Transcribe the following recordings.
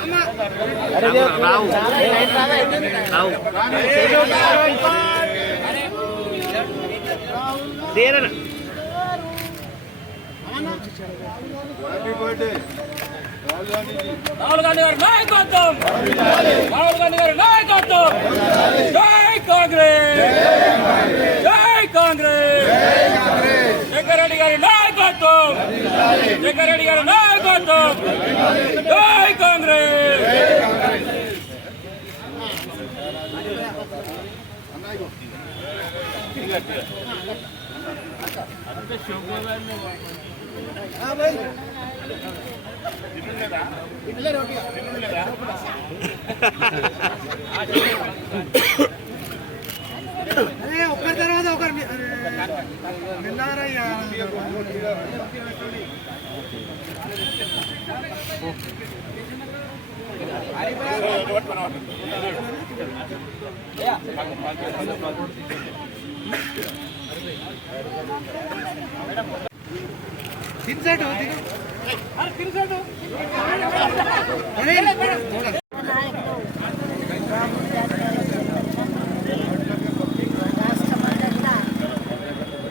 రావు రావు రాహుల్ గాంధీ గారు నాయకత్వం. రాహుల్ గాంధీ గారు నాయకత్వం. జై కాంగ్రెస్. జై కాంగ్రెస్. జగ్గారెడ్డి గారి నాయకత్వం జగ్గారెడ్డి గారి నాయకత్వం అరే ఒకరి తర్వాత ఒకరు నిన్నారయ్యా తిన్సాడు తిన్సాడు రాహుల్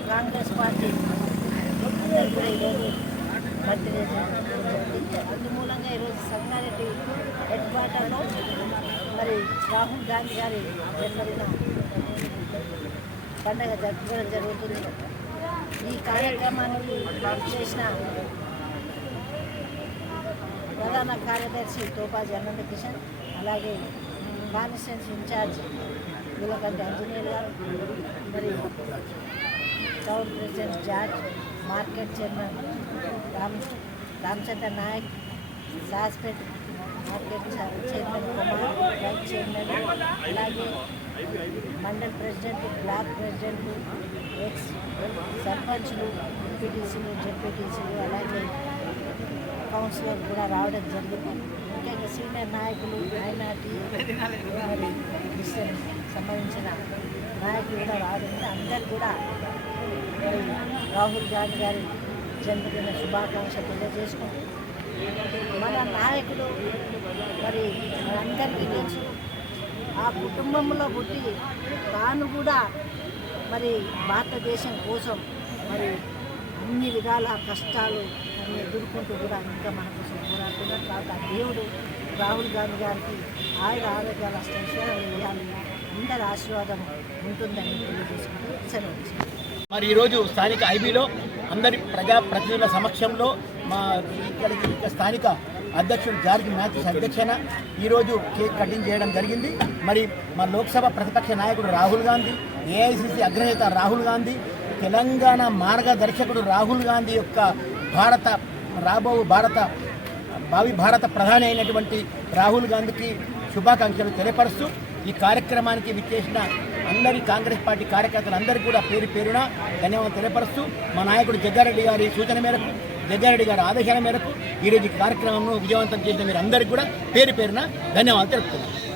కాంగ్రెస్ పార్టీ కూడా ఈరోజు బర్త్డే అందుమూలంగా ఈరోజు సంగారెడ్డి హెడ్ క్వార్టర్లో మరి రాహుల్ గాంధీ గారి జన్మదిన పండగ జరుపుకోవడం జరుగుతుంది. ఈ కార్యక్రమానికి చేసిన ప్రధాన కార్యదర్శి తోపాజీ అనంత కిషన్ అలాగే కాన్స్టిట్యూన్స్ ఇన్ఛార్జ్ గులకంటి ఇంజనీర్ గారు మరి town president George market chairman Ram Ramachandra Naik Saspet market chairman Kumar vice chairman అలాగే mandal president block president ex సర్పంచ్లు ఎంపీటీసీలు జెడ్పీటీసీలు అలాగే కౌన్సిలర్ కూడా రావడం జరిగింది. ముఖ్యంగా సీనియర్ నాయకులు మైనార్టీ మరి క్రిస్టియన్ సంబంధించిన నాయకులు కూడా రావడం అందరు కూడా రాహుల్ గాంధీ గారి జన్మదిన శుభాకాంక్షలు తెలియజేసుకుంటూ మన నాయకులు మరి అందరికీ తెలుసు ఆ కుటుంబంలో పుట్టి తాను కూడా మరి భారతదేశం కోసం మరి అన్ని విధాల కష్టాలు ఎదుర్కొంటూ కూడా ఇంకా మన కోసం పోరాడుతున్నారు. కాబట్టి ఆ దేవుడు రాహుల్ గాంధీ గారికి ఆయుర ఆరోగ్యాల అష్టైశ్వర్యాలు ఇవ్వాలి అందరి ఆశీర్వాదం ఉంటుందని తెలియజేసుకుంటూ సెలవు మరి ఈరోజు స్థానిక ఐబీలో అందరి ప్రజా ప్రతినిధుల సమక్షంలో మా ఇక్కడ ఇక్కడ స్థానిక అధ్యక్షుడు జార్జ్ మ్యాథ్యూస్ అధ్యక్షన. ఈరోజు కేక్ కటింగ్ చేయడం జరిగింది. మరి మా లోక్సభ ప్రతిపక్ష నాయకుడు రాహుల్ గాంధీ ఏఐసిసి అగ్రనేత రాహుల్ గాంధీ తెలంగాణ మార్గదర్శకుడు రాహుల్ గాంధీ యొక్క భారత రాబో భారత భావి భారత ప్రధాని అయినటువంటి రాహుల్ గాంధీకి శుభాకాంక్షలు తెలియపరుస్తూ ఈ కార్యక్రమానికి విచ్చేసిన అందరి కాంగ్రెస్ పార్టీ కార్యకర్తలందరికీ కూడా పేరు పేరున ధన్యవాదాలు తెలియపరుస్తూ మా నాయకుడు జగ్గారెడ్డి గారి సూచన మేరకు జగ్గారెడ్డి గారి ఆదేశాల మేరకు ఈరోజు ఈ కార్యక్రమంను విజయవంతం చేసిన మీరు అందరికీ కూడా పేరు పేరున ధన్యవాదాలు తెలుపుతున్నాను.